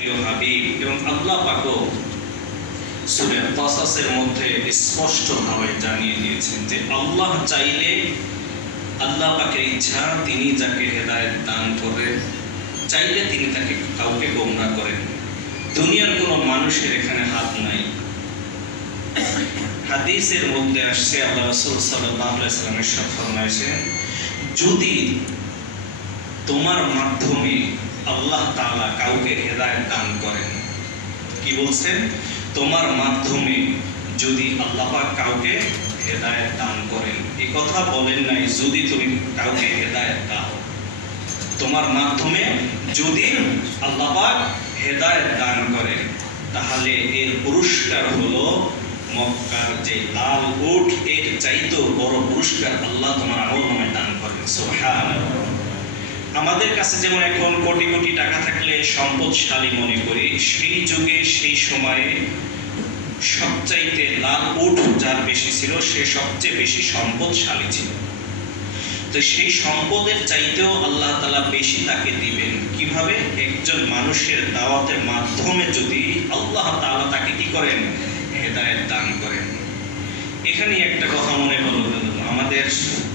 প্রিয় হাবিব এবং আল্লাহ পাকও সূরা কাসাসের মধ্যে স্পষ্টভাবে জানিয়ে দিয়েছেন যে আল্লাহ চাইলে, আল্লাহ পাকের ইচ্ছা, তিনি যাকে হেদায়েত দান করেন, চাইলে তিনি তাকে কাউকে গোমরাহ করেন। দুনিয়ার কোনো মানুষের এখানে হাত নাই। হাদিসের মধ্যে আসছে, আল্লাহ রাসূল সাল্লাল্লাহু আলাইহি ওয়াসাল্লাম ইরশাদ ফরমায়েছেন, যদি তোমার মাধ্যমে আল্লাহ তাআলা কাউকে হেদায়েত দান করেন, কি বলছেন? তোমার মাধ্যমে যদি আল্লাহ পাক কাউকে হেদায়েত দান করেন। এই কথা বলেন নাই যদি তুমি কাউকে হেদায়েত দাও, তোমার মাধ্যমে যদি আল্লাহ পাক হেদায়েত দান করেন, তাহলে এর পুরস্কার হলো মক্কার যে লাল উট, এর চাইতেও বড় পুরস্কার আল্লাহ তোমার আমলনামায় দান করেন। সুবহানাল্লাহ। আমাদের কাছে যেমন এখন কোটি কোটি টাকা থাকলে সম্পদশালী মনে করি, সেই যুগে সেই সময়ে সবচাইতে লাল উট যার বেশি ছিল, সে সবচেয়ে বেশি সম্পদশালী ছিল। তো সেই সম্পদের চাইতেও আল্লাহ তাআলা বেশি তাকে দিবেন। কিভাবে? একজন মানুষের দাওয়াতের মাধ্যমে যদি আল্লাহ তাআলা তাকে কি করেন? হেদায়েত দান করেন। এখানে একটা কথা মনে হলো, আমাদের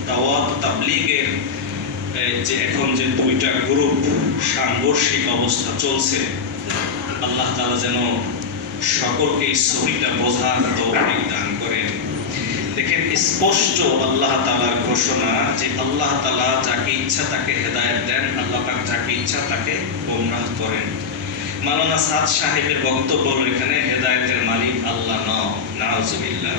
দাওয়াত তাবলীগের যে এখন যে দুইটা গ্রুপ সাংঘর্ষিক অবস্থা চলছে, আল্লাহ তাআলা যেন সকলকে সহিটা বোঝার তৌফিক দান করেন। দেখেন, স্পষ্ট আল্লাহ তাআলার ঘোষণা যে আল্লাহ তাআলা যাকে ইচ্ছা তাকে হেদায়েত দেন, আল্লাহ পাক যাকে ইচ্ছা তাকে গোমরাহ করেন। মাওলানা সাদ সাহেবের বক্তব্য হলো এখানে হেদায়েতের মালিক আল্লাহ নয়, নাউজুবিল্লাহ।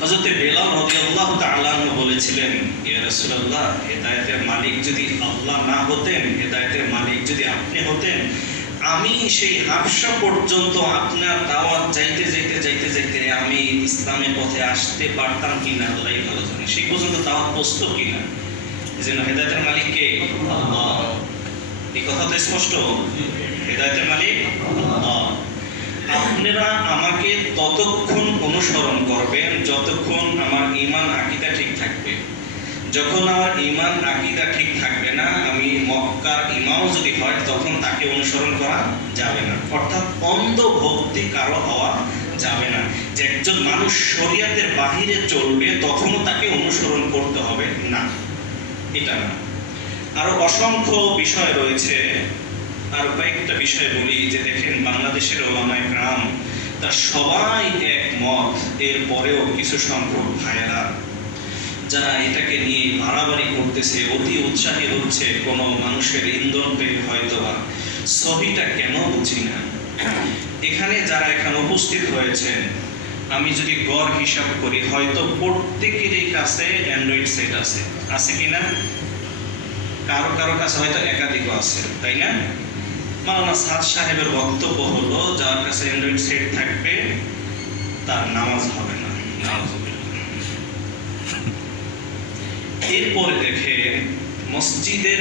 হযরত বেলাল রাদিয়াল্লাহু তাআলা আনহু বলেছিলেন, ইয়া রাসূলুল্লাহ, হেদায়েতের মালিক যদি আল্লাহ না হতেন, হেদায়েতের মালিক যদি আপনি হতেন, আমি সেই হাবশা পর্যন্ত আপনার দাওয়াত যাইতে যাইতে যাইতে যাইতে আমি ইসলামের পথে আসতে পারতাম কিনা আল্লাহই ভালো জানে। সেই পর্যন্ত দাওয়াত পৌঁছতো কিনা। এজন্য হেদায়েতের মালিক কে? আল্লাহ। এই কথা তো স্পষ্ট, হেদায়েতের মালিক আল্লাহ। আপনারা আমাকে ততক্ষণ অনুসরণ করবেন যতক্ষণ আমার ঈমান আকীদা ঠিক থাকবে। যখন আমার ঈমান আকীদা ঠিক থাকবে না, আমি মক্কার ইমাম যদি হয়, তখন তাকে অনুসরণ করা যাবে না। অর্থাৎ অন্ধ ভক্তি কারো হওয়া যাবে না। যে একজন মানুষ শরীয়তের বাহিরে চলবে তখনও তাকে অনুসরণ করতে হবে না, এটা না। আরো অসংখ্য বিষয় রয়েছে। আর কয়েকটা বিষয় বলি যে দেখেন, বাংলাদেশের ওলামায়ে কেরাম তা সবাই একমত, এর পরেও কিছু সংখ্যক ভাইয়েরা যারা এটাকে নিয়ে বাড়াবাড়ি করতেছে, অতি উৎসাহী হচ্ছে, কোনো মানুষের ইন্ধন পেয়ে হয়তোবা সহিটা কেন বুঝি না। এখানে যারা এখানে উপস্থিত হয়েছেন, আমি যদি গড় হিসাব করি, হয়তো প্রত্যেকেরই কাছে অ্যান্ড্রয়েড সেট আছে, আছে কিনা? কারো কারো কাছে হয়তো একাধিকও আছে, তাই না? মাওলানা সাদ সাহেবের বক্তব্য হলো, যার কাছে অ্যান্ড্রয়েড সেট থাকবে তার নামাজ হবে না। এরপরে দেখে মসজিদের